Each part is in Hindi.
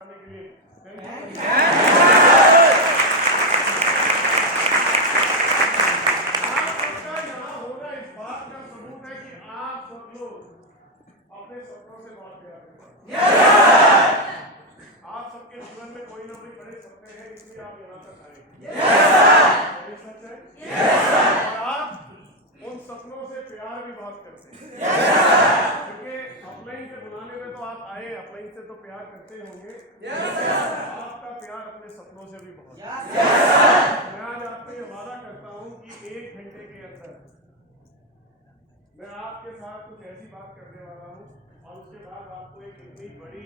के लिए यहाँ होना इस बात का सबूत है कि आप सब लोग अपने सपनों से बहुत प्यार करते हैं। आप सबके जीवन में कोई ना कोई बड़े सपने हैं, इसलिए आप यहाँ तक आए। ये सच है। और आप उन सपनों से प्यार भी बहुत करते हैं, क्योंकि अपलाइन से बुलाने में तो आप आए, अपलाइन से तो प्यार करते होंगे। आपका प्यार अपने सपनों से भी बहुत। मैं आज आपको ये वादा करता हूँ कि 1 घंटे के अंदर मैं आपके साथ कुछ ऐसी बात करने वाला हूँ और उसके बाद आपको एक इतनी बड़ी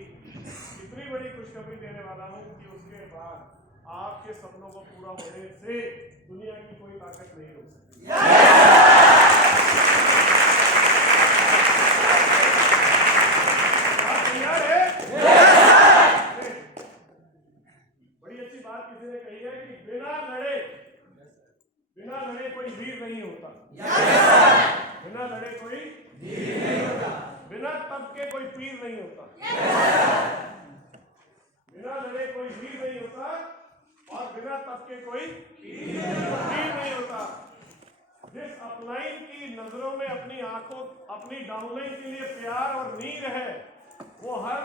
खुशखबरी देने वाला हूँ कि उसके बाद आपके सपनों को पूरा होने से दुनिया की कोई ताकत नहीं रोक सकती। बड़ी अच्छी बात किसी ने कही है कि बिना लड़े कोई वीर नहीं होता। बिना लड़े कोई वीर नहीं होता। बिना तप के कोई पीर नहीं होता। बिना लड़े कोई वीर नहीं होता और बिना तप के कोई पीर नहीं होता। जिस अपलाइन की नजरों में अपनी आंखों अपनी डाउनलाइन के लिए प्यार और नीर है, वो हर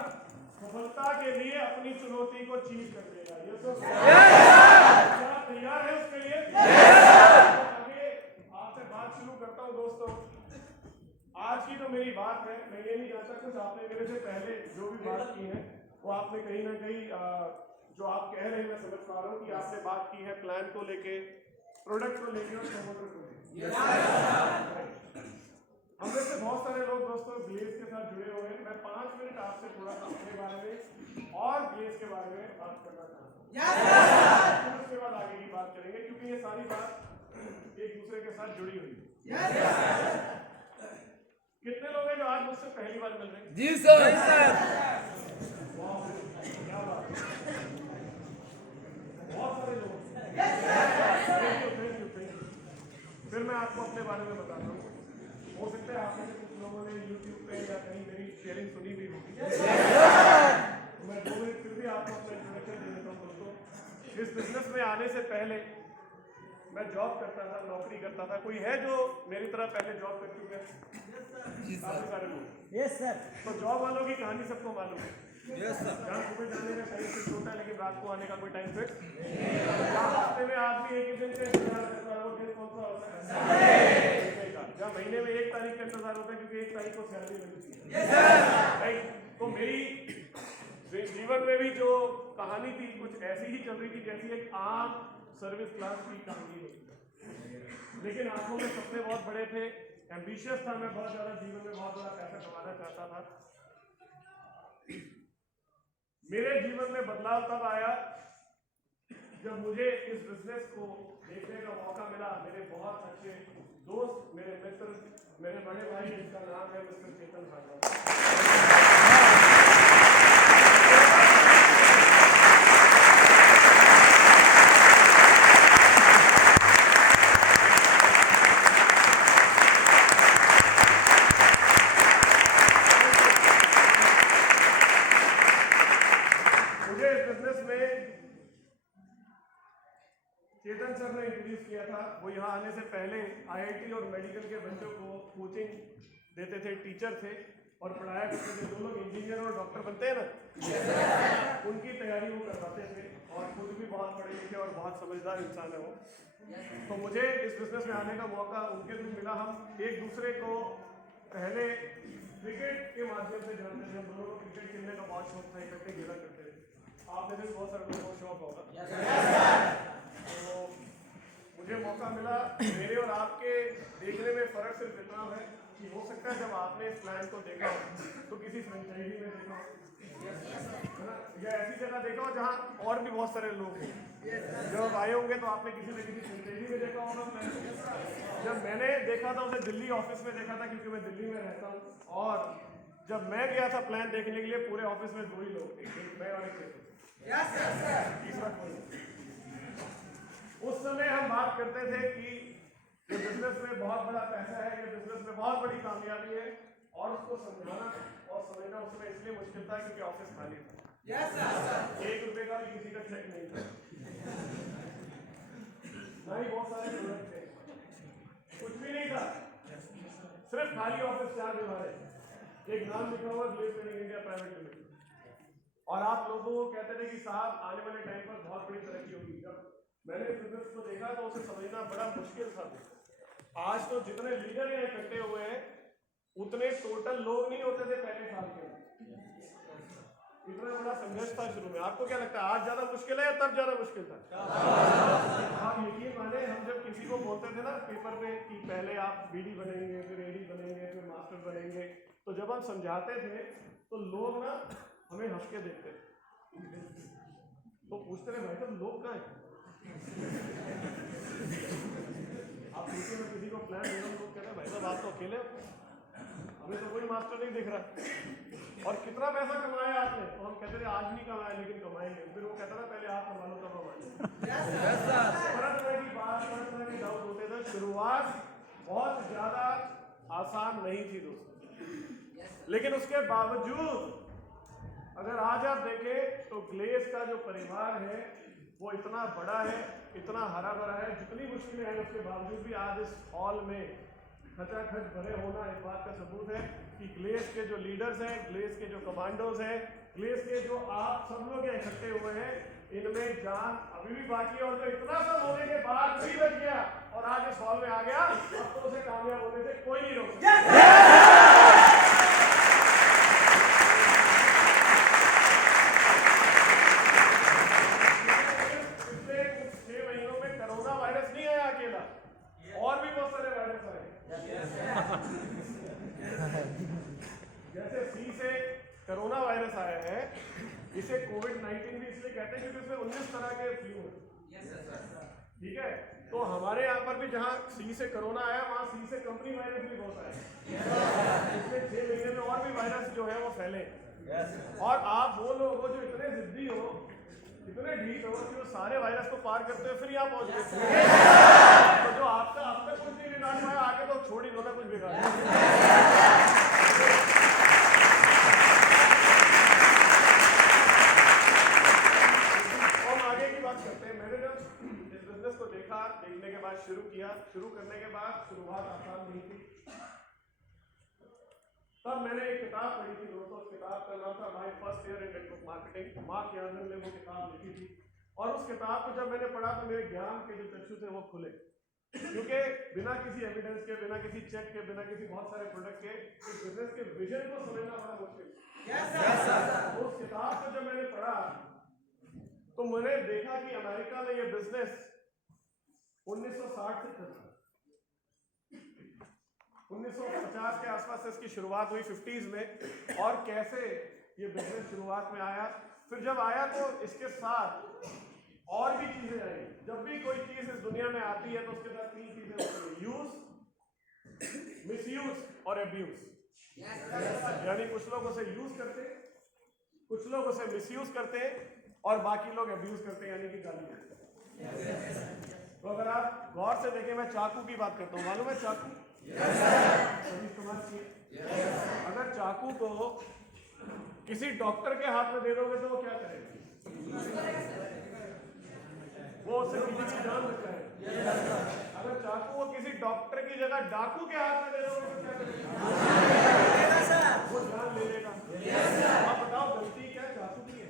सफलता के लिए अपनी चुनौती को चीज कर देगा। ये तो क्या तैयार है उसके लिए? आगे आपसे बात शुरू करता हूँ दोस्तों। आज की तो मेरी बात है, मैं ये नहीं जानता कुछ आपने मेरे से पहले जो भी बात की है वो आपने कहीं ना कहीं जो आप कह रहे हैं मैं समझ पा रहा हूँ कि आपने बात की है प्लान को लेके, प्रोडक्ट को लेके और प्रमोटर को लेके। हम में से बहुत सारे लोग दोस्तों ग्लेज के साथ जुड़े हुए हैं। मैं 5 मिनट आपसे थोड़ा सा अपने बारे में और ग्लेज के बारे में बात करना चाहता हूँ। उसके बाद आगे की बात करेंगे क्योंकि ये सारी बात एक दूसरे के साथ जुड़ी हुई है। कितने लोग हैं जो आज मुझसे पहली बार मिल रहे हैं? जी सर। क्या बात है, बहुत सारे लोग। Thank you. फिर मैं आपको अपने बारे में बताता हूँ। हो सकता है आप में से कुछ लोगों ने YouTube पे या कहीं मेरी शेयरिंग सुनी भी होगी। तो मैं 2 मिनट फिर भी आपको अपना इंट्रोडक्शन दे देता हूँ दोस्तों। इस बिजनेस में आने से पहले मैं जॉब करता था, नौकरी करता था। कोई है जो मेरी तरह पहले जॉब कर चुके हैं? काफी सारे लोग। Yes sir. तो जॉब वालों की कहानी सबको मालूम है। Yes sir. जहाँ सुबह जाने का टाइम फिक्स होता है लेकिन रात को आने का कोई टाइम फिक्स। जहाँ हफ्ते में आदमी एक ही दिन का इंतजार करता है, वो दिन कौन सा होता है? जहाँ महीने में 1 तारीख का इंतजार होता है क्योंकि 1 तारीख को सैलरी मिलती है। तो मेरी जीवन में भी जो कहानी थी कुछ ऐसी ही चल रही थी जैसी एक आम सर्विस क्लास की कहानी होती है। लेकिन आंखों में सपने बहुत बड़े थे, एम्बिशियस था, मैं बहुत ज्यादा जीवन में बहुत बड़ा पैसा कमाना चाहता था। मेरे जीवन में बदलाव तब आया जब मुझे इस बिजनेस को देखने का मौका मिला। मेरे बहुत अच्छे दोस्त, मेरे मित्र, मेरे बड़े भाई, जिनका नाम है मिस्टर चेतन भागवत। मुझे इस बिजनेस में चेतन सर ने इंट्रोड्यूस किया था। वो यहाँ आने से पहले IIT और मेडिकल के बच्चों को कोचिंग देते थे, टीचर थे और पढ़ाया करते थे। जो लोग इंजीनियर और डॉक्टर बनते हैं ना, उनकी तैयारी वो करवाते थे और खुद भी बहुत पढ़े लिखे और बहुत समझदार इंसान है वो। तो मुझे इस बिजनेस में आने का मौका उनके थ्रू मिला। हम एक दूसरे को पहले क्रिकेट के माध्यम से जानते थे। हम दोनों को क्रिकेट खेलने का बहुत शौक था, इकट्ठे खेला करते थे। आप में से बहुत सारे लोगों को शौक होगा। तो मुझे मौका मिला। मेरे और आपके देखने में फर्क सिर्फ इतना है कि हो सकता है जब आपने इस प्लान को देखा हो तो किसी फ्रेंचाइजी में देखा हो ना, या ऐसी जगह देखा हो जहाँ और भी बहुत सारे लोग हैं। जब आए होंगे तो आपने किसी न किसी फ्रेंचाइजी में देखा होगा प्लान। जब मैंने देखा था उसे दिल्ली ऑफिस में देखा था क्योंकि मैं दिल्ली में रहता हूँ। और जब मैं गया था प्लान देखने के लिए पूरे ऑफिस में 2 ही लोग थे, एक मैं और एक चेतन। तीसरा कोई। उस समय हम बात करते थे कि ये बिजनेस में बहुत बड़ा पैसा है, ये बिजनेस में बहुत बड़ी कामयाबी है और उसको समझाना और समझना उस समय इसलिए मुश्किल था क्योंकि ऑफिस खाली था। का भी किसी का चेक नहीं था, ना ही बहुत सारे प्रोडक्ट थे, कुछ भी नहीं था, सिर्फ खाली ऑफिस चार्ज हमारे, एक नाम लिखा हुआ glaze trading India private limited. और आप लोगों को कहते थे कि साहब आने वाले टाइम पर बहुत बड़ी तरक्की होगी। जब मैंने इस बिजनेस को देखा तो उसे समझना बड़ा मुश्किल था। आज तो जितने लीडर यहाँ इकट्ठे हुए हैं उतने टोटल लोग नहीं होते थे पहले साल के। इतना बड़ा संघर्ष था शुरू में। आपको क्या लगता है आज ज्यादा मुश्किल है या तब ज्यादा मुश्किल था? आप यकीन माने, हम जब किसी को बोलते थे ना पेपर पे कि पहले आप बीडी बनेंगे, फिर एडी बनेंगे, फिर मास्टर बनेंगे, तो जब हम समझाते थे तो लोग ना हमें हंस के देखते थे, तो पूछते रहे भाई साहब लोग कहाँ हैं? आप देखिए मैं किसी को प्लान दे रहा हूँ, लोग कहते हैं भाई साहब आप तो अकेले हो, हमें तो कोई मास्टर नहीं दिख रहा। और कितना पैसा कमाया आपने? तो हम कहते थे आज नहीं कमाया लेकिन कमाएंगे। फिर वो कहता था पहले आप कमा लो तब हम आएंगे। तरह तरह की बात, तरह तरह के डाउट होते थे। शुरुआत बहुत ज्यादा आसान नहीं थी दोस्तों, लेकिन उसके बावजूद अगर आज आप देखें तो ग्लेज का जो परिवार है वो इतना बड़ा है, इतना हरा भरा है। जितनी मुश्किलें हैं उसके बावजूद भी आज इस हॉल में खचाखच भरे होना एक बात का सबूत है कि ग्लेज के जो लीडर्स हैं, ग्लेज के जो कमांडोज हैं, ग्लेज के जो आप सब लोग इकट्ठे हुए हैं, इनमें जान अभी भी बाकी है। और जो इतना सब होने के बाद भी बच गया और आज इस हॉल में आ गया, अब तो उसे कामयाब होने से कोई नहीं रोक सकता। और भी बहुत सारे वायरस आए, जैसे सी से कोरोना वायरस आया है, इसे कोविड-19 भी इसलिए कहते हैं क्योंकि इसमें 19 तरह के फ्लू हैं। ठीक है, तो हमारे यहाँ पर भी जहाँ सी से कोरोना आया वहाँ सी से कंपनी वायरस भी बहुत आया। इसमें 6 महीने में और भी वायरस जो है वो फैले। और आप वो लोग हो जो इतने जिद्दी हो, इतने ढीठ हो कि वो सारे वायरस को पार करते हुए फिर यहाँ पहुंच गए। तो जो आपका अब तक कुछ नहीं बिगाड़ पाया, आगे तो छोड़ ही दो ना कुछ बिगाड़। हम आगे की बात करते हैं। मैंने जब इस बिजनेस को देखने के बाद शुरू करने के बाद शुरुआत आसान नहीं थी। तब मैंने एक किताब पढ़ी थी दोस्तों, उस किताब का नाम था my first year in network marketing. Mark यार्डन ने वो किताब लिखी थी और उस किताब को जब मैंने पढ़ा तो मेरे ज्ञान के जो चक्षु थे वो खुले, क्योंकि बिना किसी एविडेंस के, बिना किसी चेक के, बिना किसी बहुत सारे प्रोडक्ट के इस बिजनेस के विजन को समझना बड़ा मुश्किल। उस किताब को जब मैंने पढ़ा तो मैंने देखा कि अमेरिका में ये बिजनेस 1960 से चल रहा है। 1950 के आसपास से इसकी शुरुआत हुई 50s में, और कैसे ये बिजनेस शुरुआत में आया। फिर जब आया तो इसके साथ और भी चीजें आई। जब भी कोई चीज इस दुनिया में आती है तो उसके साथ 3 चीजें होती है: यूज, मिसयूज और एब्यूज। यानी कुछ लोग उसे यूज करते हैं, कुछ लोग उसे मिसयूज करते हैं और बाकी लोग एब्यूज करते हैं, यानी कि गाली देते हैं। तो अगर आप गौर से देखें, मैं चाकू की बात करता हूँ, मालूम है चाकू सभी इस्तेमाल किए। अगर चाकू को किसी डॉक्टर के हाथ में दे दोगे तो वो क्या करेगा? वो उससे किसी की जान बचा है। अगर चाकू को किसी डॉक्टर की जगह डाकू के हाथ में दे दोगे तो क्या करेगा? वो जान ले लेगा। आप बताओ गलती क्या है? चाकू की है?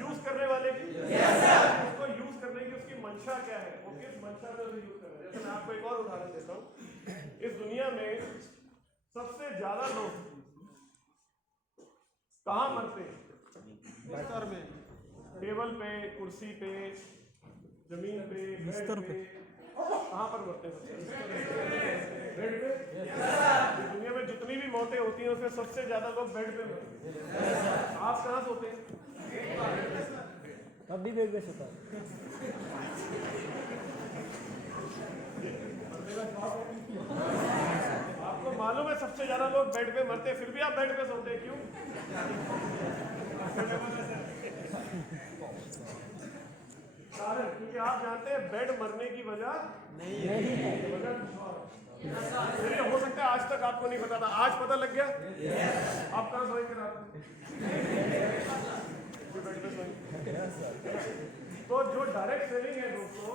यूज करने वाले की। उसको यूज करने की उसकी मंशा क्या है, वो किस मंशा से यूज कर रहे हैं। जैसे मैं आपको एक और उदाहरण देता हूँ। इस दुनिया में सबसे ज्यादा लोग कहाँ मरते हैं? बिस्तर में, टेबल पे, कुर्सी पे, जमीन पे, बिस्तर पे। कहाँ पर मरते हैं? बेड पे। दुनिया में जितनी भी मौतें होती हैं उसमें सबसे ज्यादा लोग बेड पे मरते हैं। आप कहाँ सोते हैं? तब भी बेड पे सोता है। आपको मालूम है सबसे ज्यादा लोग बेड पे मरते हैं, फिर भी आप बेड पे सोते हैं, क्यों? कारण क्योंकि आप जानते हैं बेड मरने की वजह नहीं है, वजह कुछ और है। हो सकता है आज तक आपको नहीं पता था, आज पता लग गया। आप कहाँ सोएंगे रात में? तो जो डायरेक्ट सेलिंग है दोस्तों,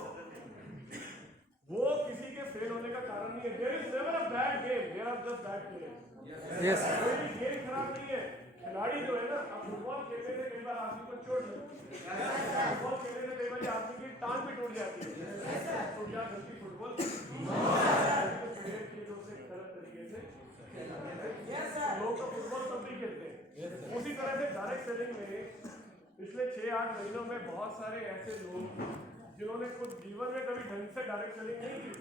वो किसी के फेल होने का कारण नहीं है। There is never a bad game, there are just bad players. Yes कोई भी गेम खराब नहीं है। खिलाड़ी जो है ना, अब फुटबॉल खेलने से कई बार आदमी को चोट लगती है, फुटबॉल खेलने से कई बार आदमी की टांग भी टूट जाती है। तो क्या गलती फुटबॉल की? गलत तरीके से लोग तो फुटबॉल तब भी खेलते हैं। उसी तरह से डायरेक्ट सेलिंग में पिछले 6-8 महीनों में बहुत सारे ऐसे लोग जिन्होंने खुद जीवन में कभी ढंग से डायरेक्ट सेलिंग नहीं की,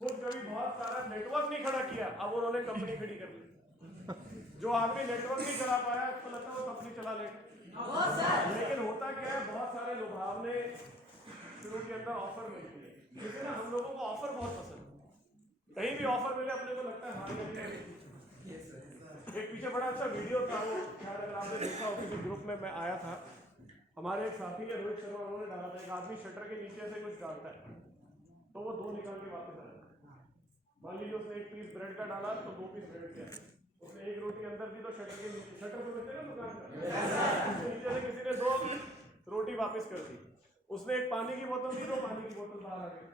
खुद कभी बहुत सारा नेटवर्क नहीं खड़ा किया, अब उन्होंने कंपनी खड़ी कर ली। जो आदमी नेटवर्क नहीं चला पाया, उसको लगता है वो कंपनी चला लेगा। लेकिन होता क्या है, बहुत सारे लुभावने शुरू के अंदर ऑफर मिलती है, लेकिन हम लोगों को ऑफर बहुत पसंद है। कहीं भी ऑफर मिले अपने को लगता है हाँ ये। एक पीछे बड़ा अच्छा वीडियो था, वो शायद अगर आपने देखा हो, किसी ग्रुप में मैं आया था, हमारे एक साथी है रोहित शर्मा, उन्होंने डाला था एक आदमी शटर के नीचे से कुछ डालता है तो वो 2 निकाल के वापस आया। मान लीजिए उसने 1 पीस ब्रेड का डाला तो 2 पीस ब्रेड के, उसने 1 रोटी अंदर दी तो शटर के नीचे, शटर को कहते हैं ना दुकान का, उसके नीचे से किसी ने 2 रोटी वापस कर दी। उसने एक पानी की बोतल दी, 2 पानी की बोतल बाहर आ गई।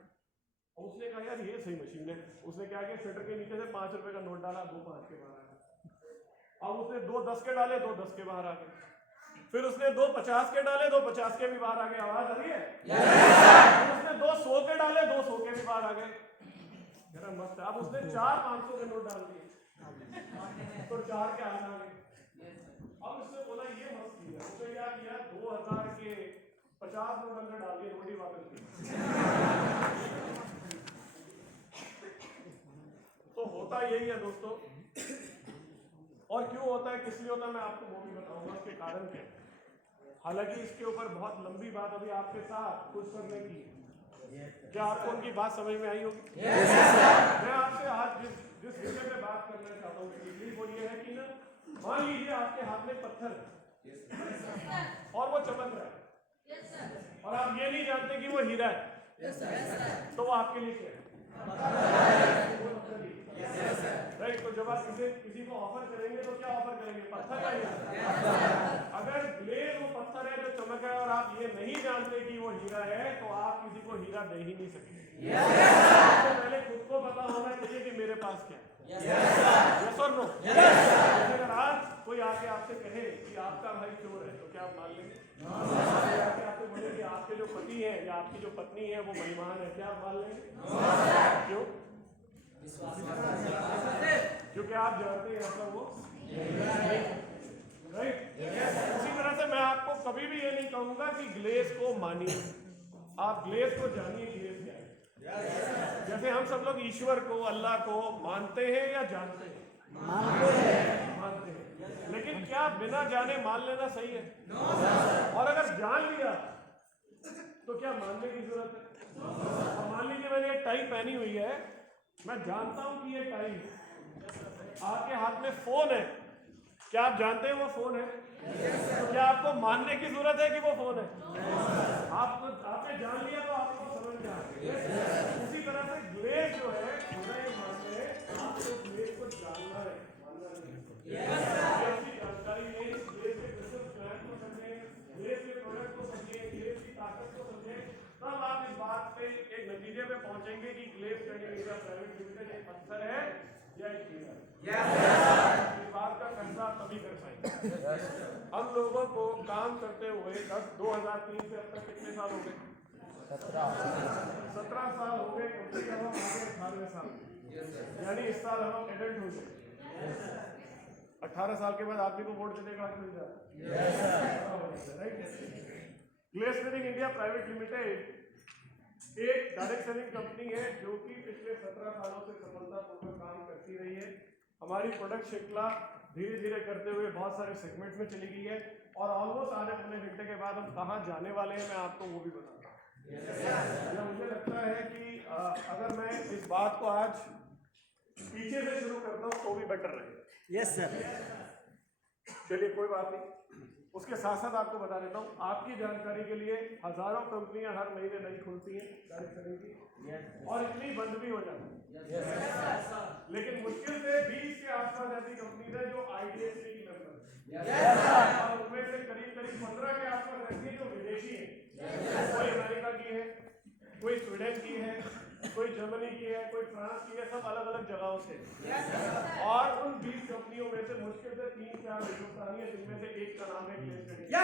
उसने कहा यार ये सही मशीन है। उसने क्या किया, शटर के नीचे से 5 रुपए का नोट डाला, 2 5 के बाहर आ गए। अब उसने 2 10 के डाले, 2 10 के बाहर आ गए। फिर उसने 2 50 के डाले, 2 50 के भी बाहर आ गए। आवाज आ रही है? उसने 2 100 के डाले, 2 100 के भी बाहर आ गए। जरा मस्त। अब उसने 4 500 के नोट डाल दिए तो 4 के आगे आ गए। अब उसने बोला ये मस्त किया। उसने क्या किया, 2000 के 50 नोट अंदर डाल दिए, रोटी वापस दी। तो होता यही है दोस्तों। और क्यों होता है, किस लिए होता है, मैं आपको वो भी बताऊंगा उसके कारण क्या। हालांकि इसके ऊपर बहुत लंबी बात अभी आपके साथ कुछ करने की। क्या आपको उनकी बात समझ में आई होगी? मैं आपसे आज जिस विषय पे बात करना चाहता हूँ वो ये है कि ना, मान लीजिए आपके हाथ में पत्थर है और वो चमक रहा है और आप ये नहीं जानते कि वो हीरा है, तो वो आपके लिए क्या है? राइट। तो जब आप किसी को ऑफर करेंगे तो क्या ऑफर करेंगे? पत्थर का हीरा। अगर ग्लेज वो पत्थर है जो चमक है और आप ये नहीं जानते कि वो हीरा है, तो आप किसी को हीरा दे ही नहीं सकते। सबसे पहले खुद को पता होना चाहिए कि मेरे पास क्या है। यस और नो? अगर आज कोई आके आपसे कहे कि आपका भाई चोर है, तो क्या आप मान लेंगे? आपको बोले कि आपके जो पति है या आपकी जो पत्नी है वो बेईमान है, क्या आप मान लेंगे? क्यों? क्योंकि आप जानते हैं ऐसा वो राइट। उसी तरह से मैं आपको कभी भी ये नहीं कहूंगा कि ग्लेज को मानिए, आप ग्लेज को जानिए। ग्लेज क्या है? जैसे हम सब लोग ईश्वर को, अल्लाह को मानते हैं या जानते हैं? मानते हैं। लेकिन क्या बिना जाने मान लेना सही है? और अगर जान लिया तो क्या मानने की जरूरत है? मान लीजिए मैंने ये टाई पहनी हुई है, मैं जानता हूं कि ये टाई है। आपके हाथ में फोन है, क्या आप जानते हैं वो फोन है? तो क्या आपको मानने की जरूरत है कि वो फोन है? आपने जान लिया तो आपको समझ में आ गया। उसी तरह से ग्लेज जो है, आपको ग्लेज को जानना है, मानना नहीं। जानकारी नहीं, ग्लेज के बिजनेस प्लान को समझे, ग्लेज के प्रोडक्ट को समझे, ग्लेज की ताकत को समझे, तब आप इस बात पे एक नतीजे पे पहुंचेंगे कि glaze trading India private limited एक पत्थर है या एक हीरा है। इस बात का फैसला तभी कर पाएंगे। हम लोगों को काम करते हुए 2003 से अब तक कितने साल हो गए? 17 साल हो गए। कंपनी का हम आगे 18वें साल, यानी इस साल हम एडल्ट हो गए। 18 साल के बाद आदमी को वोट देने का हक मिल जाता है। Glaze trading India private limited एक डायरेक्ट सेलिंग कंपनी है जो कि पिछले 17 सालों से सफलतापूर्वक काम करती रही है। हमारी प्रोडक्ट श्रृंखला धीरे धीरे करते हुए बहुत सारे सेगमेंट में चली गई है और ऑलमोस्ट आधे पौने घंटे के बाद हम कहाँ जाने वाले हैं मैं आपको वो भी बताता हूँ। मुझे लगता है कि अगर मैं इस बात को आज पीछे से शुरू करता हूँ तो भी बेटर रहेगा। Yes sir. चलिए कोई बात नहीं, उसके साथ साथ आपको बता देता हूँ, आपकी जानकारी के लिए हजारों कंपनियां हर महीने नई खुलती हैं डायरेक्ट सेलिंग की, और इतनी बंद भी हो जाती है। लेकिन मुश्किल से 20 के आसपास ऐसी कंपनी है जो IDFC की गांव से और उन 20 कंपनियों में से मुश्किल से 3-4 हिंदुस्तानी है, जिनमें से एक का नाम है क्लेस टेक्निकल।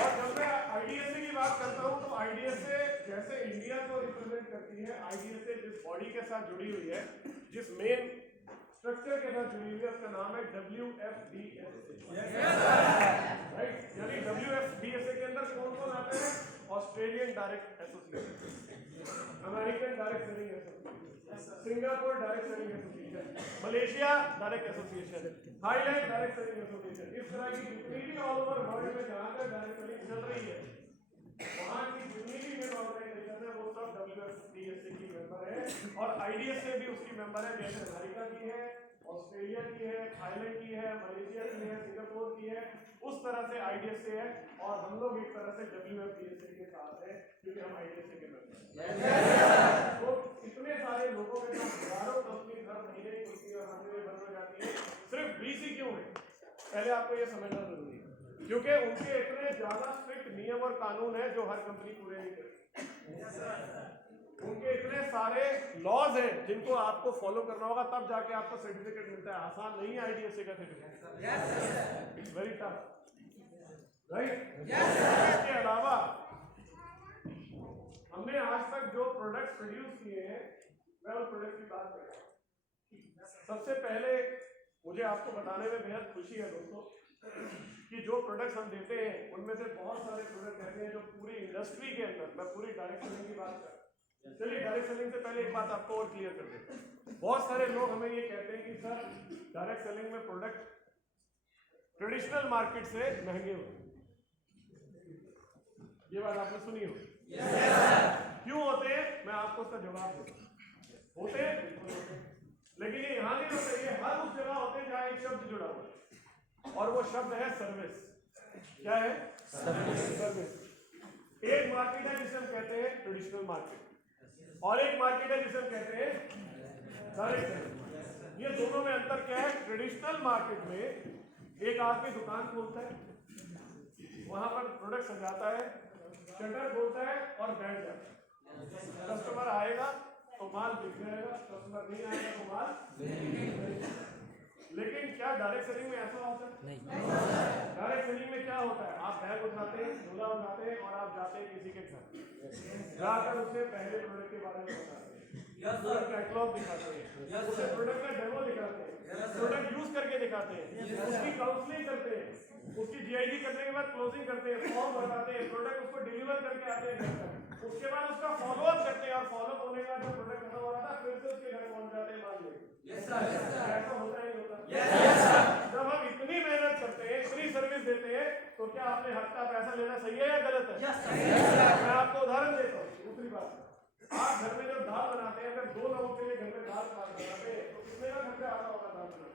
और जब मैं आईडीएसए की बात करता हूं तो आईडीएसए जैसे इंडिया को रिप्रेजेंट करती है, आईडीएसए जिस बॉडी के साथ जुड़ी हुई है, जिस मेन स्ट्रक्चर के साथ जुड़ी हुई है, उसका नाम है WFDSA, राइट? यानी WFDSA के अंदर कौन कौन आते हैं? Australian direct association, American direct selling association, Singapore direct selling association, Malaysia direct association, Thailand direct selling association. इस तरह की जितनी भी ऑल ओवर वर्ल्ड में जहां तक डायरेक्ट सेलिंग चल रही है, वहां की जितनी भी मेन ऑर्गेनाइजेशन है वो सब WFDSA की मेंबर है, और आईडीएसए भी उसकी मेंबर है। जैसे अमेरिका की है, ऑस्ट्रेलिया की है, थाईलैंड की है, मलेशिया की है, सिंगापुर की है, उस तरह से आईडीएसए है, और हम लोग एक तरह से WFDSA के साथ है क्योंकि हम आईडीएसए के मेंबर हैं। तो इतने सारे लोगों के साथ हजारों कंपनी हर महीने खुलती और हर महीने बंद हो जाती है, सिर्फ 20 ही क्यों है? पहले आपको ये समझना जरूरी है, क्योंकि उनके इतने ज्यादा स्ट्रिक्ट नियम और कानून है जो हर कंपनी पूरे नहीं करती। उनके इतने सारे लॉज हैं जिनको आपको फॉलो करना होगा, तब जाके आपको सर्टिफिकेट मिलता है। आसान नहीं है आईडीएसए का certificate, it's very tough, right? इसके अलावा हमने आज तक जो प्रोडक्ट्स प्रोड्यूस किए हैं, मैं उन प्रोडक्ट की बात कर रहा हूँ। सबसे पहले मुझे आपको बताने में बेहद खुशी है दोस्तों कि जो प्रोडक्ट्स हम देते हैं उनमें से बहुत सारे प्रोडक्ट ऐसे हैं जो पूरी इंडस्ट्री के अंदर, मैं पूरी डायरेक्ट सेलिंग की बात कर रहा हूं। चलिए डायरेक्ट सेलिंग से पहले एक बात आपको और क्लियर कर देते हैं। बहुत सारे लोग हमें ये कहते हैं कि सर डायरेक्ट सेलिंग में प्रोडक्ट ट्रेडिशनल मार्केट से महंगे होते हैं। ये बात आपने सुनी हो? क्यों होते हैं? मैं आपको उसका जवाब दूंगा। होते हैं, लेकिन ये यहाँ नहीं होते, ये हर उस जगह होते हैं जहाँ एक शब्द जुड़ा हुआ है, और वो शब्द है सर्विस। क्या है? सर्विस। एक मार्केट है जिसे हम कहते हैं ट्रेडिशनल मार्केट, और एक मार्केट है जिसे हम कहते हैं डायरेक्ट सेलिंग। ये दोनों में अंतर क्या है? ट्रेडिशनल मार्केट में एक आदमी दुकान खोलता है, वहां पर प्रोडक्ट सजाता है, शटर खोलता है और बैठ जाता है। कस्टमर आएगा तो माल बिक जाएगा, कस्टमर नहीं आएगा तो माल नहीं। लेकिन क्या डायरेक्ट सेलिंग में ऐसा होता है? नहीं। डायरेक्ट सेलिंग में क्या होता है? आप बैग उठाते हैं, झोला उठाते हैं और आप जाते हैं किसी के घर, जाकर उससे पहले प्रोडक्ट के बारे में बताते हैं, पूरा कैटलॉग दिखाते हैं, उसे प्रोडक्ट का डेमो दिखाते हैं, प्रोडक्ट यूज करके दिखाते हैं, उसकी काउंसलिंग करते हैं, उसकी जीआईडी करने के बाद क्लोजिंग करते हैं, फॉर्म भरवाते हैं, प्रोडक्ट उसको डिलीवर करके आते हैं, उसके बाद उसका फॉलोअप करते हैं, और फॉलोअप होने के बाद जो प्रोडक्ट खत्म हो रहा था फिर से उसके घर पहुंच जाते हैं माल लेके। ऐसा होता ही होता है। जब हम इतनी मेहनत करते हैं, इतनी सर्विस देते हैं, तो क्या आपने हक का पैसा लेना सही है या गलत है? मैं आपको उदाहरण देता हूँ। दूसरी बात, आप घर में जब दाल बनाते हैं, अगर 2 लोगों के लिए घर में दाल बनाते हैं तो कितने का खर्चा आता होगा? दाल बनाने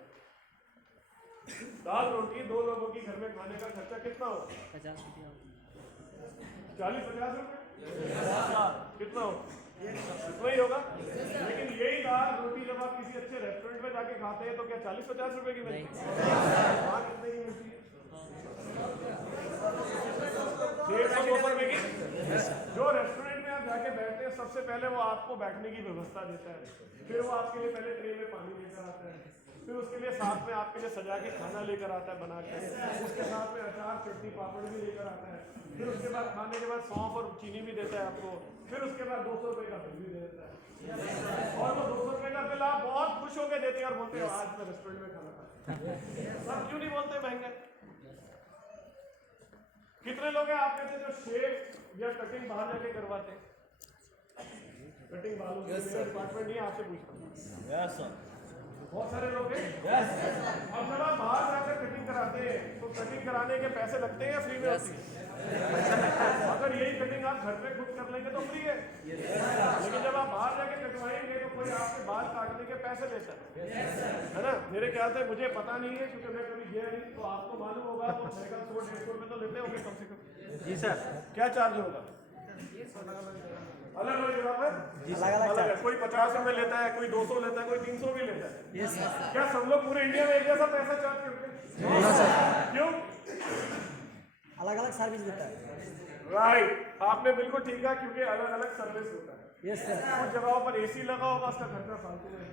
दाल रोटी 2 लोगों की घर में खाने का खर्चा कितना होगा? 40-50 रुपए। कितना होगा? इतना ही होगा। लेकिन यही दाल रोटी जब आप किसी अच्छे रेस्टोरेंट में जाके खाते हैं तो क्या 40-50 रुपए की मिलती है? वहाँ कितने की मिलती है? 150-200 रुपए की। जो रेस्टोरेंट में आप जाके बैठते हैं, सबसे पहले वो आपको बैठने की व्यवस्था देता है, फिर वो आपके लिए पहले ट्रे में पानी लेकर आता है, फिर उसके लिए साथ में आपके लिए सजा के खाना लेकर आता है बना के, उसके साथ में अचार चटनी पापड़ भी लेकर आता है, फिर उसके बाद खाने के बाद सौंफ और चीनी भी देता है आपको, फिर उसके बाद 200 रुपए का बिल भी दे देता है। और वो 200 रुपए का बिल आप बहुत खुश होकर देते हैं और बोलते हैं आज मैं रेस्टोरेंट में खाना खाता। सब क्यों नहीं बोलते महंगा? कितने लोग हैं आप में से जो शेव या कटिंग बाहर जाके करवाते हैं? कटिंग बालों के डिपार्टमेंट नहीं, आपसे पूछता हूँ। बहुत सारे लोग हैं। अब जब आप बाहर जाकर कटिंग कराते हैं तो कटिंग कराने के पैसे लगते हैं या फ्री में होती है? अगर यही कटिंग आप घर पे खुद कर लेंगे तो फ्री है, लेकिन जब आप बाहर जाके कटवाएंगे तो कोई आपके बाल काटने के पैसे लेता है ना? मेरे ख्याल से, मुझे पता नहीं है क्योंकि मैं कभी गया नहीं, तो आपको मालूम होगा तो साइकिल 100-150 रुपए तो लेते होंगे कम से कम। जी सर। क्या चार्ज होगा? अलग अलग जगह पर अलग है। कोई 50 रुपए लेता है, कोई 200 लेता है, कोई 300 भी लेता है। क्या सब लोग पूरे इंडिया में एक जैसा पैसा चार्ज करते हैं? क्यों? अलग अलग सर्विस देता है। राइट। आपने बिल्कुल ठीक कहा, क्योंकि अलग अलग सर्विस होता है। Yes sir. कुछ जगहों पर एसी लगा होगा, उसका खर्चा फालतू है।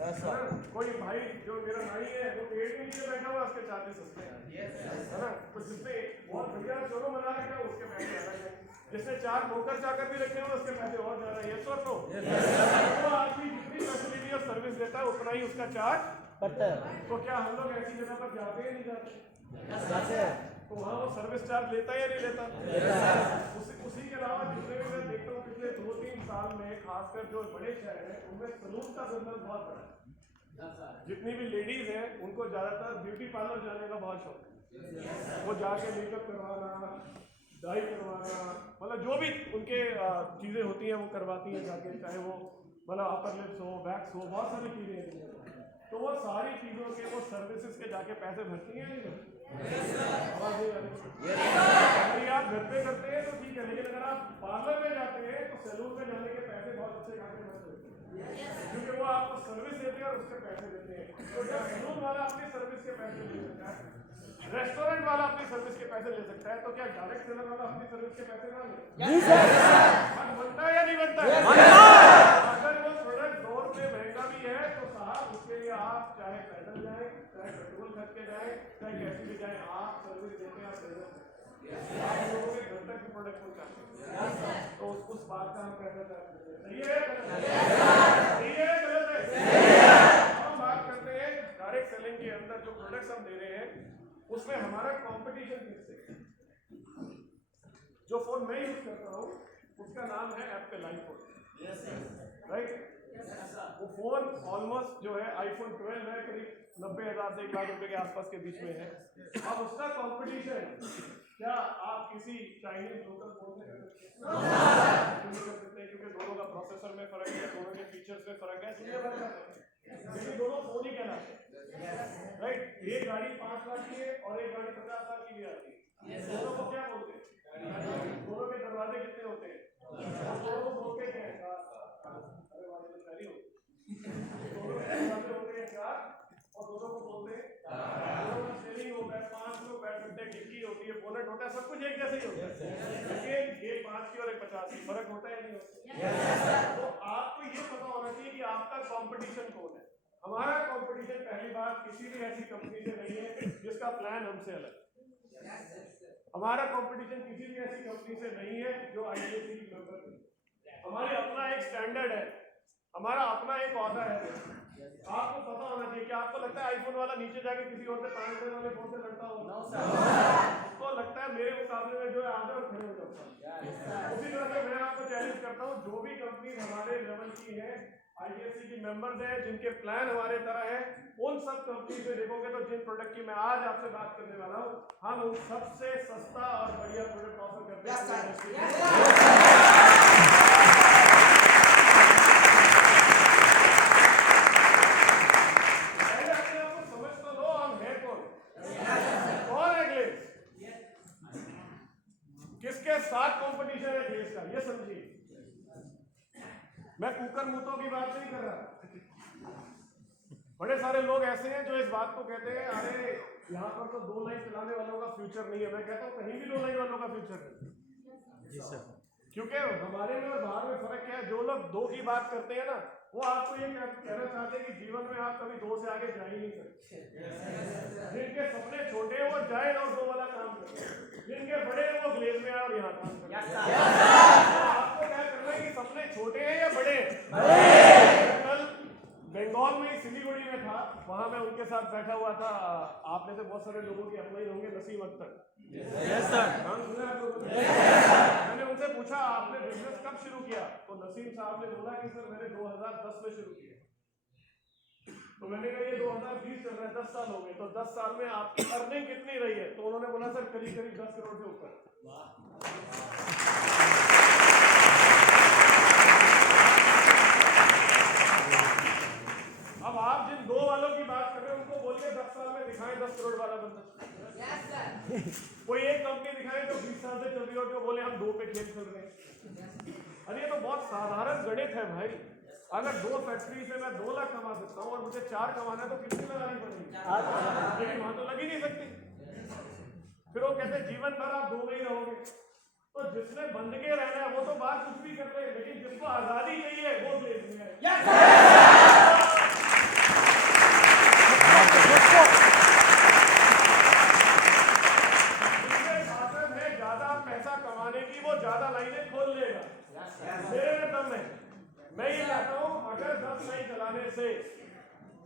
Yes sir. कोई भाई जो मेरा भाई है वो पेड़ के नीचे बैठा हुआ, उसके चार्जेस सस्ते हैं, है ना। तो जिसने बहुत बढ़िया शोरूम बना रखा है उसके पैसे अलग हैं, जिसने 4 नौकर चाकर भी रखे हुए उसके पैसे और ज्यादा है। तो आदमी जितनी फैसिलिटी और सर्विस देता है उतना ही उसका चार्ज पड़ता है। तो क्या हम लोग ऐसी जगह पर जाते हैं नहीं जाते? जाते हैं। तो वहाँ वो सर्विस चार्ज लेता है या नहीं लेता? उसी के अलावा जितने भी मैं देखता हूँ पिछले 2-3 साल में, खासकर जो बड़े शहर हैं उनमें सलून का बिजनेस बहुत बड़ा है। जितनी भी लेडीज हैं उनको ज्यादातर ब्यूटी पार्लर जाने का बहुत शौक है। वो जाके मेकअप करवाना, डाई करवाना, मतलब जो भी उनके चीजें होती हैं वो करवाती हैं जाके, चाहे वो मतलब अपर लिप्स हो, वैक्स हो, बहुत सारी चीजें हैं। तो वो सारी चीजों के वो सर्विसेज के जाके पैसे भरती हैं नहीं भरती? अगर आप घर पे करते हैं तो ठीक है, लेकिन अगर आप पार्लर में जाते हैं तो सैलून में जाने के पैसे बहुत अच्छे खासे भरते हैं, क्योंकि वो आपको सर्विस देते हैं और उसके पैसे देते हैं। तो जब सैलून वाला अपनी सर्विस के पैसे ले सकता है, रेस्टोरेंट वाला अपनी सर्विस के पैसे ले सकता है, तो क्या डायरेक्ट सेलर वाला अपनी सर्विस के पैसे ना ले? बनता है या नहीं बनता है? अगर वो प्रोडक्ट 2 रुपये महंगा भी है तो साहब उसके लिए आप चाहे पैदल जाए, चाहे पेट्रोल खर्च के जाए, चाहे कैसे भी जाए, आप सर्विस देते हैं, आप सर्विस आप लोगों के घर तक भी प्रोडक्ट पहुंचाते हैं। तो उस बात का हम पैसा चाहते हैं। सही है गलत है? हम बात करते हैं डायरेक्ट सेलिंग के अंदर जो प्रोडक्ट्स हम दे रहे हैं उसमें हमारा कंपटीशन किससे? जो फोन मैं यूज करता हूँ उसका नाम है एप्पल आईफोन, राइट? वो फोन ऑलमोस्ट जो है आईफोन 12 है, करीब 90,000 से 1 लाख रुपए के आसपास के बीच में है। अब उसका कंपटीशन क्या आप किसी चाइनीज लोकल फोन से कर सकते हैं? नहीं कर सकते, क्योंकि दोनों का प्रोसेसर में फर्क है, दोनों के फीचर्स में फर्क है, लेकिन दोनों फोन ही कहलाते हैं, राइट? एक गाड़ी 5 लाख की है और एक गाड़ी 50 लाख की भी आती है। दोनों को क्या बोलते हैं? दोनों के दरवाजे कितने होते हैं? दोनों को बोलते हैं क्या? अरे वाले तो पहली हो, दोनों के दरवाजे होते हैं 4 और दोनों को बोलते हैं। दोनों का सेलिंग होता है, 5 लोग बैठ सकते हैं, डिक्की होती है, बोनट होता है, सब कुछ एक जैसे ही होता है, लेकिन ये 5 की और एक 50 की फर्क होता है या नहीं होता? तो आपको ये पता होना चाहिए कि आपका कंपटीशन कौन है। हमारा कंपटीशन पहली बात किसी भी ऐसी कंपनी से नहीं है जिसका प्लान हमसे अलग। हमारा कंपटीशन किसी भी ऐसी कंपनी से नहीं है जो आईसीसी की मेंबर है। हमारे अपना एक स्टैंडर्ड है, हमारा अपना एक ऑर्डर है। आपको पता होना चाहिए कि आपको लगता है आईफोन वाला नीचे जाके किसी और से 5 रुपए वाले फोन से लड़ता होगा? उसको लगता है मेरे मुकाबले में जो है आगे और खड़े हो जाता है। उसी तरह से मैं आपको चैलेंज करता हूँ, जो भी कंपनी हमारे लेवल की है, आईसीसी की मेंबर्स हैं, जिनके प्लान हमारे तरह है, उन सब कंपनी से देखोगे तो जिन प्रोडक्ट की मैं आज आपसे बात करने वाला हूँ, हम उन सबसे सस्ता और बढ़िया प्रोडक्ट ऑफर करते हैं। पहले अपने आप को समझ तो लो, हम हैं कौन? कौन है ग्लेज? किसके साथ कंपटीशन है ग्लेज का, ये समझिए। मैं कुकर मुतों की बात नहीं कर रहा। बड़े सारे लोग ऐसे हैं जो इस बात को कहते हैं, अरे यहाँ पर तो 2 लाइन चलाने वालों का फ्यूचर नहीं है। मैं कहता हूँ कहीं भी 2 लाइन वालों का फ्यूचर नहीं, क्योंकि हमारे में और बाहर में फर्क क्या है। जो लोग 2 की बात करते हैं ना, वो आपको ये कहना चाहते हैं कि जीवन में आप कभी 2 से आगे जा ही नहीं सकते। जिनके सपने छोटे हैं वो जाए और 2 वाला काम करें, जिनके बड़े हैं वो ग्लेज में आए और यहाँ काम करें। आपको क्या करना है कि सपने छोटे हैं या बड़े हैं? कल बंगाल में सिलीगुड़ी में था, वहां मैं उनके साथ बैठा हुआ था। आप में से बहुत सारे लोगों की अप्लाई होंगे, नसीम अख्तर। Yes sir. मैंने उनसे पूछा आपने बिजनेस कब शुरू किया? तो नसीम साहब ने बोला कि सर मैंने 2010 में शुरू किया। तो मैंने कहा ये 2020 चल रहा है, 10 साल हो गए, तो 10 साल में आपकी अर्निंग कितनी रही है? तो उन्होंने बोला सर करीब 10 करोड़ से ऊपर। अब आप जिन 2 वालों की बात कर रहे हैं उनको बोलिए 10 साल में दिखाएं 10 करोड़ वाला बंदा। कोई एक कंपनी दिखाएं जो 20 साल से चल रही हो, जो बोले हम 2 पे खेल चल रहे हैं। अरे ये तो बहुत साधारण गणित है भाई। अगर 2 फैक्ट्री से मैं 2 लाख कमा सकता हूँ और मुझे 4 कमाना है तो कितनी लगानी पड़ेगी? लेकिन वहां तो लग ही नहीं सकती। फिर वो कहते जीवन भर आप 2 में ही रहोगे। तो जिसने बंद के रहना है वो तो बात कुछ भी कर ले, लेकिन जिसको आजादी चाहिए वो देश में है। जिसने ताकत है ज्यादा पैसा कमाने की वो ज्यादा लाइनें खोल लेगा। मेरे में दम है। मैं ये कहता हूँ अगर 10 लाइन चलाने से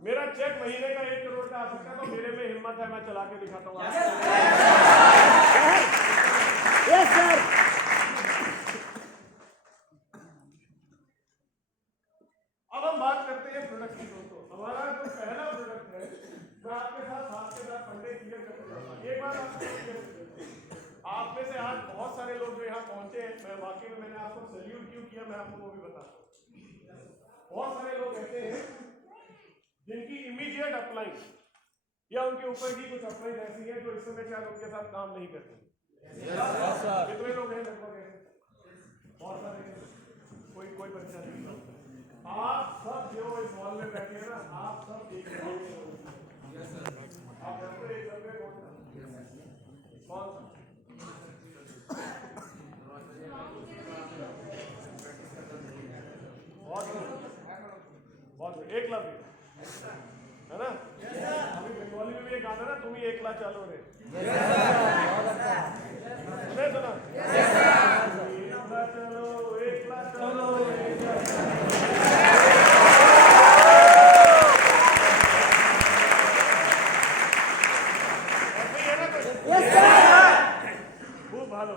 मेरा चेक महीने का 1 करोड़ का आ सकता है तो मेरे में हिम्मत है, मैं चला के दिखाता हूँ। Yes sir. अब हम बात करते हैं प्रोडक्ट की दोस्तों। हमारा जो पहला प्रोडक्ट है मैं आपके साथ फंडे क्लियर करके जाऊंगा। एक बात आपको क्लियर कर देता हूं। आप में से आज बहुत सारे लोग जो यहाँ पहुंचे हैं, मैं वाकई में मैंने आपको सैल्यूट क्यों किया मैं आपको वो भी बताता हूँ। बहुत सारे लोग ऐसे हैं जिनकी इमीडिएट अपलाइन या उनके ऊपर की कुछ अपलाइन ऐसी है जो इस समय शायद उनके साथ काम नहीं करती। कितने लोग हैं लगभग ऐसे? बहुत सारे हैं। कोई परेशानी नहीं। आप सब जो इस हॉल में बैठे हैं ना, आप सब एक आप जानते हैं एक लंबे कौन सा? बहुत एक लाख है ना? अभी बंगाली में भी एक गाना ना, तुम ही एकला चलो रे। सुना एकला चलो एकला चलो। খুব ভালো।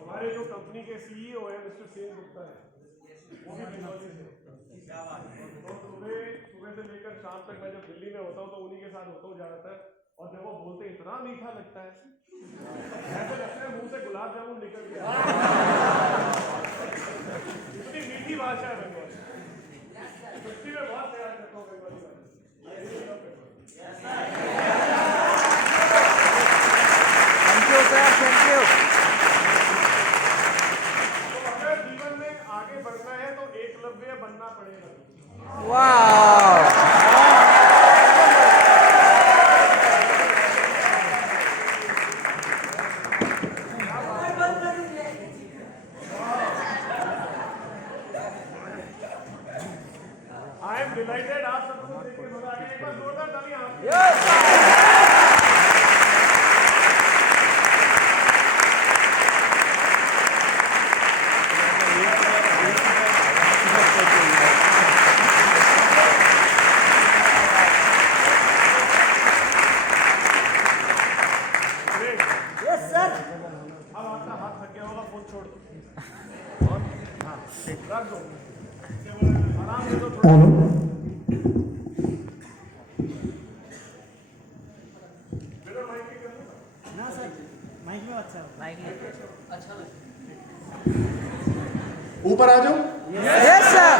हमारे जो कंपनी के सीईओ है मिस्टर सेन गुप्ता है, वो भी बंगाली से। तो सुबह से लेकर शाम तक मैं जब दिल्ली में होता हूँ तो उन्हीं के साथ होता हूँ ज्यादातर। और जब वो बोलते इतना मीठा लगता है, ऐसे लगता है मुंह से गुलाब जामुन निकल गया। इतनी मीठी भाषा है बंगाली। सच्ची में बहुत प्यार करता हूँ बंगाली भाषा। Thank you sir, thank you. तो अगर जीवन में आगे बढ़ना है तो एकलव्य बनना पड़ेगा। वाह। आई एम डिलाइटेड आप सबको देख के मजा आ गया। एक बार जोरदार तालियां आप। Yes sir. अब आपका हाथ थक गया होगा, फोन छोड़ दो और हाँ रख दो, आराम से दो थोड़ा। बिना माइक के कर लो ना सर, माइक में अच्छा ऊपर आ जाओ। Yes sir.